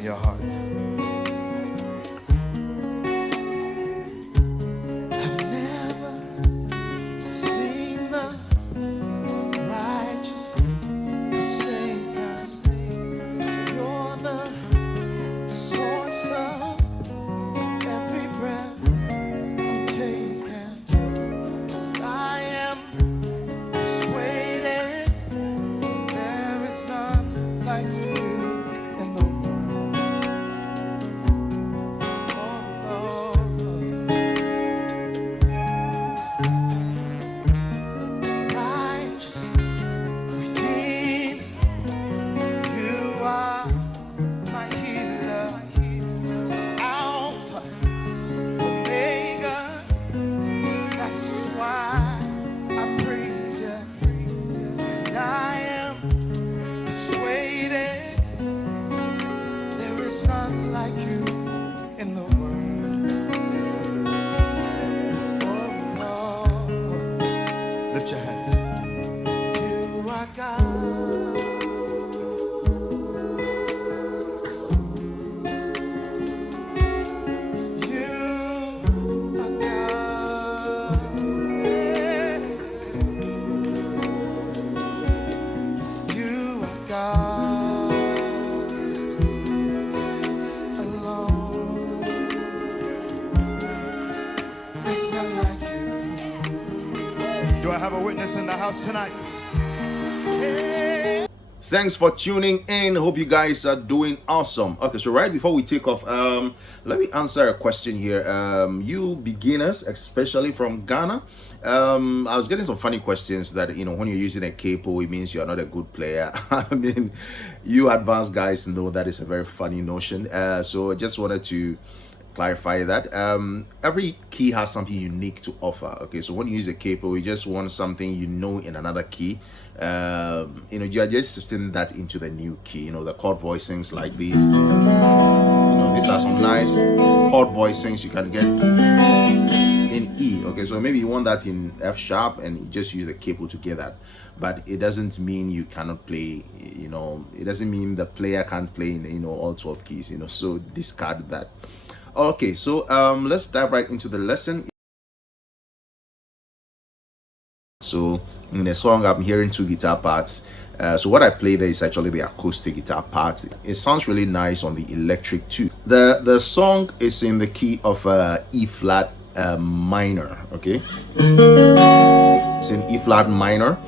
from your heart. I've never seen the righteous forsaken. You're the source of every breath I'm taking. I am persuaded there is none like you in the world. Oh, Lord. Righteous, redeemed, you are my healer, Alpha, Omega. That's why I praise you. And I am persuaded there is none like you in the world. Oh, Lord. Lift your hands. You are God. You are God. You are God alone. There's none like you. Do I have a witness in the house tonight? Thanks for tuning in. Hope you guys are doing awesome. Okay, so right before we take off, let me answer a question here. You beginners, especially from Ghana, I was getting some funny questions that, you know, when you're using a capo, it means you're not a good player. I mean, you advanced guys know that is a very funny notion. So I just wanted to clarify that every key has something unique to offer. Okay, so when you use a capo, you just want something you know in another key. You know, you're just shifting that into the new key. You know, the chord voicings like these, you know, these are some nice chord voicings you can get in E. Okay, so maybe you want that in F sharp and you just use the capo to get that, but it doesn't mean you cannot play, you know, it doesn't mean the player can't play in, you know, all 12 keys, you know, so discard that. Okay, so let's dive right into the lesson. So in the song, I'm hearing two guitar parts. So what I play there is actually the acoustic guitar part. It sounds really nice on the electric too. The song is in the key of E flat minor. Okay, it's in E flat minor.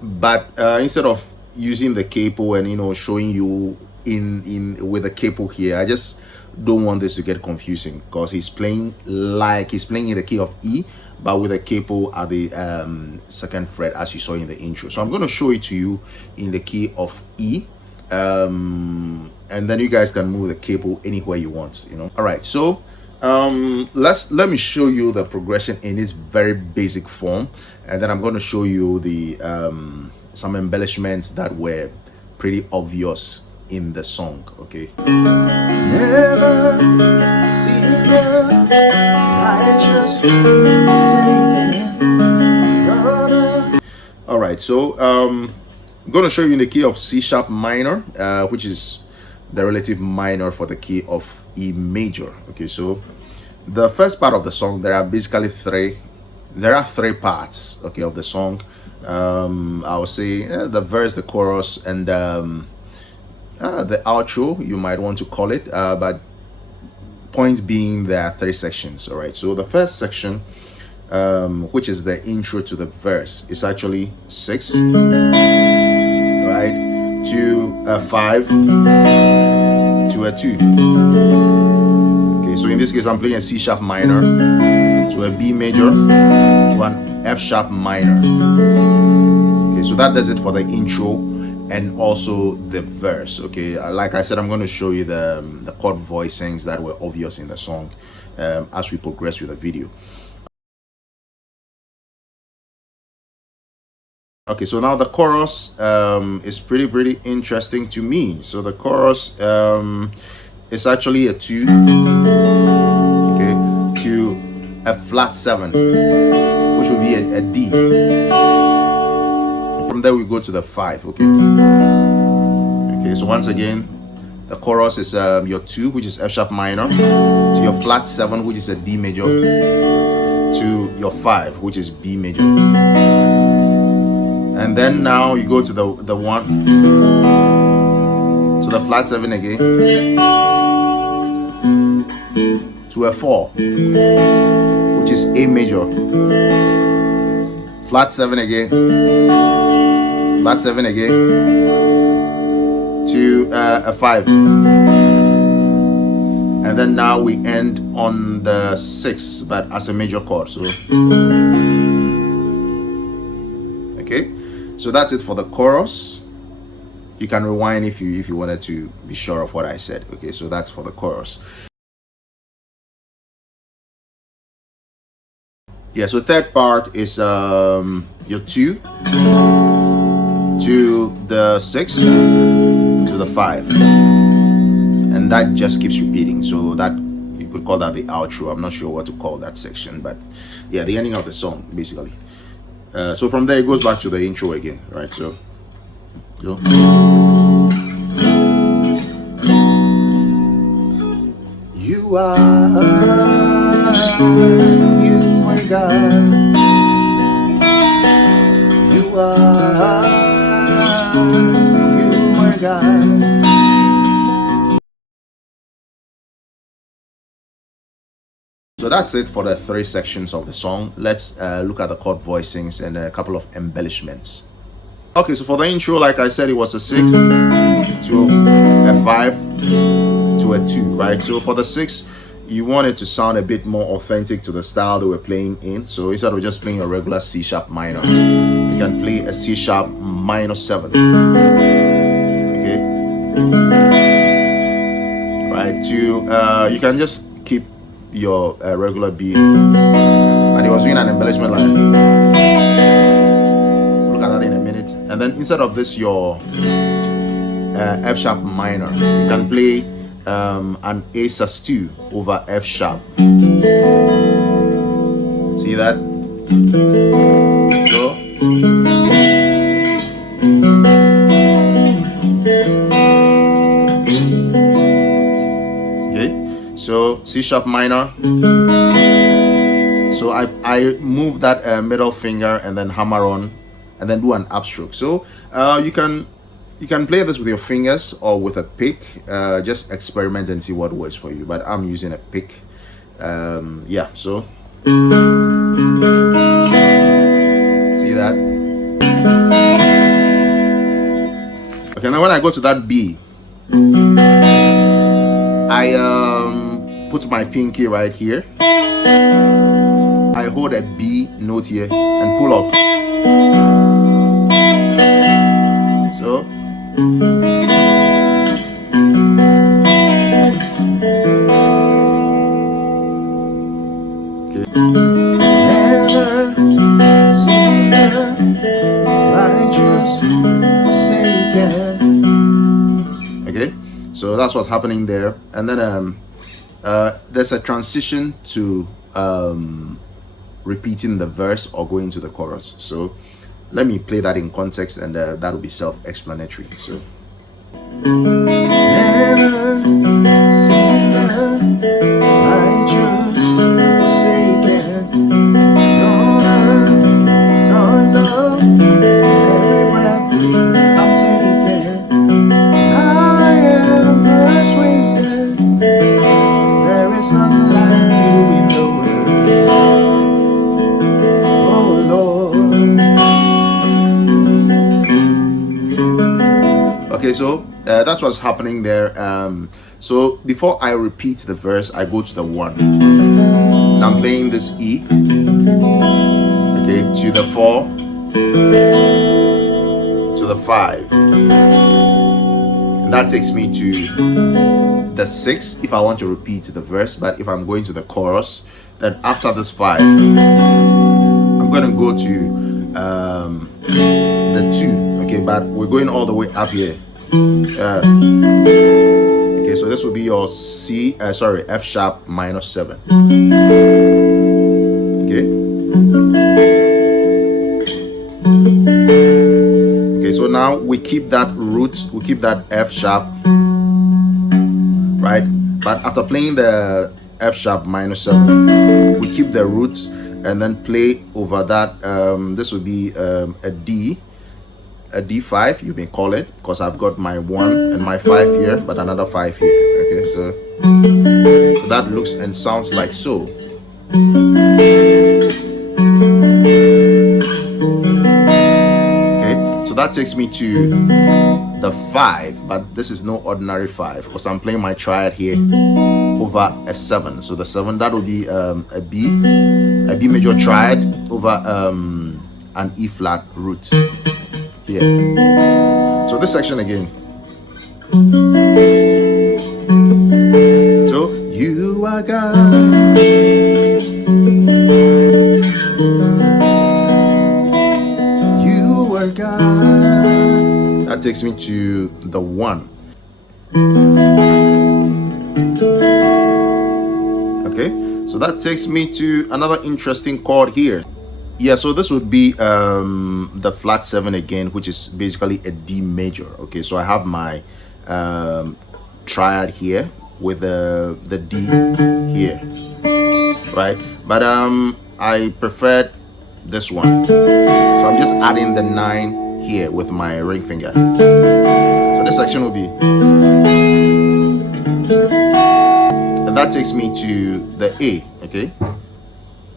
But instead of using the capo and, you know, showing you in with the capo here, I just don't want this to get confusing, because he's playing in the key of E, but with a capo at the second fret, as you saw in the intro. So I'm going to show it to you in the key of E, and then you guys can move the capo anywhere you want, you know. All right, so let me show you the progression in its very basic form, and then I'm going to show you the some embellishments that were pretty obvious in the song. Okay, never see the righteous forsaken. All right, so I'm going to show you in the key of C sharp minor, which is the relative minor for the key of E major. Okay, so the first part of the song, there are basically three parts, okay, of the song. I would say the verse, the chorus, and the outro, you might want to call it, but point being, there are three sections. All right, so the first section, which is the intro to the verse, is actually 6, right, to a 5, to a 2. Okay, so in this case, I'm playing a C sharp minor to a B major to an F sharp minor. Okay, so that does it for the intro and also the verse. Okay, like I said, I'm going to show you the chord voicings that were obvious in the song as we progress with the video. Okay, so now the chorus is pretty interesting to me. So the chorus is actually a 2, okay, to a flat 7, which will be a D. From there we go to the 5. Okay, so once again, The chorus is your 2, which is F sharp minor, to your flat 7, which is a D major, to your 5, which is B major. And then now you go to the 1, to the flat 7 again, to a 4, which is A major, flat 7 again, flat 7 again, to a 5. And then now we end on the 6, but as a major chord. So okay, so that's it for the chorus. You can rewind if you wanted to be sure of what I said. Okay, so that's for the chorus. Yeah, so third part is your 2 to the 6 to the 5, and that just keeps repeating. So that you could call that the outro. I'm not sure what to call that section, but yeah, the ending of the song basically. So from there it goes back to the intro again, right? So you are God. You are God. So that's it for the 3 sections of the song. Let's look at the chord voicings and a couple of embellishments. Okay, so for the intro, like I said, it was a 6 to a 5 to a 2, right? So for the 6, you want it to sound a bit more authentic to the style that we're playing in. So instead of just playing a regular C sharp minor, you can play a C sharp minor 7. Okay, right? To you can just keep your regular B, and it was doing an embellishment like. Look at that in a minute. And then instead of this, your F sharp minor, you can play an A sus2 over F sharp. See that? So okay, so C sharp minor. So I move that middle finger and then hammer on and then do an upstroke. So you can play this with your fingers or with a pick. Just experiment and see what works for you, but I'm using a pick. Yeah, so see that? Okay, now when I go to that B, I put my pinky right here. I hold a B note here and pull off. So okay. Never see the righteous forsaken. Okay, so that's what's happening there, and then there's a transition to repeating the verse or going to the chorus. So let me play that in context, and that will be self-explanatory. So never seen the righteous forsaken, nor the sons of every breath I'm taking. I am persuaded there is none like you in the world, oh Lord. Okay, so that's what's happening there. So before I repeat the verse, I go to the 1. And I'm playing this E, okay, to the 4, to the 5, and that takes me to the 6 if I want to repeat the verse. But if I'm going to the chorus, then after this 5, I'm going to go to the 2. Okay, but we're going all the way up here. Okay, so this will be your F sharp minor 7. Okay. Okay, so now we keep that root, we keep that F sharp, But after playing the F sharp minor 7, we keep the roots and then play over that. This would be a D5, you may call it, because I've got my 1 and my 5 here, but another 5 here. Okay, so that looks and sounds like so. Okay, so that takes me to the 5, but this is no ordinary 5 because I'm playing my triad here over a 7. So the 7, that will be a B major triad over an E flat root here. So this section again. So you are God. You are God. That takes me to the 1. Okay, so that takes me to another interesting chord here. Yeah, so this would be the flat 7 again, which is basically a D major. Okay, so I have my triad here with the D here, right? But I preferred this one, so I'm just adding the 9 here with my ring finger. So this section will be, and that takes me to the A. Okay,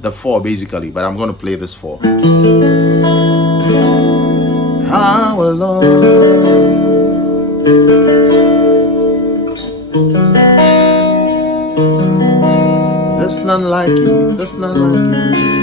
the 4 basically, but I'm going to play this 4. How alone there's none like you, there's none like you.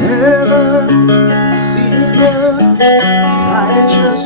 Never see the righteous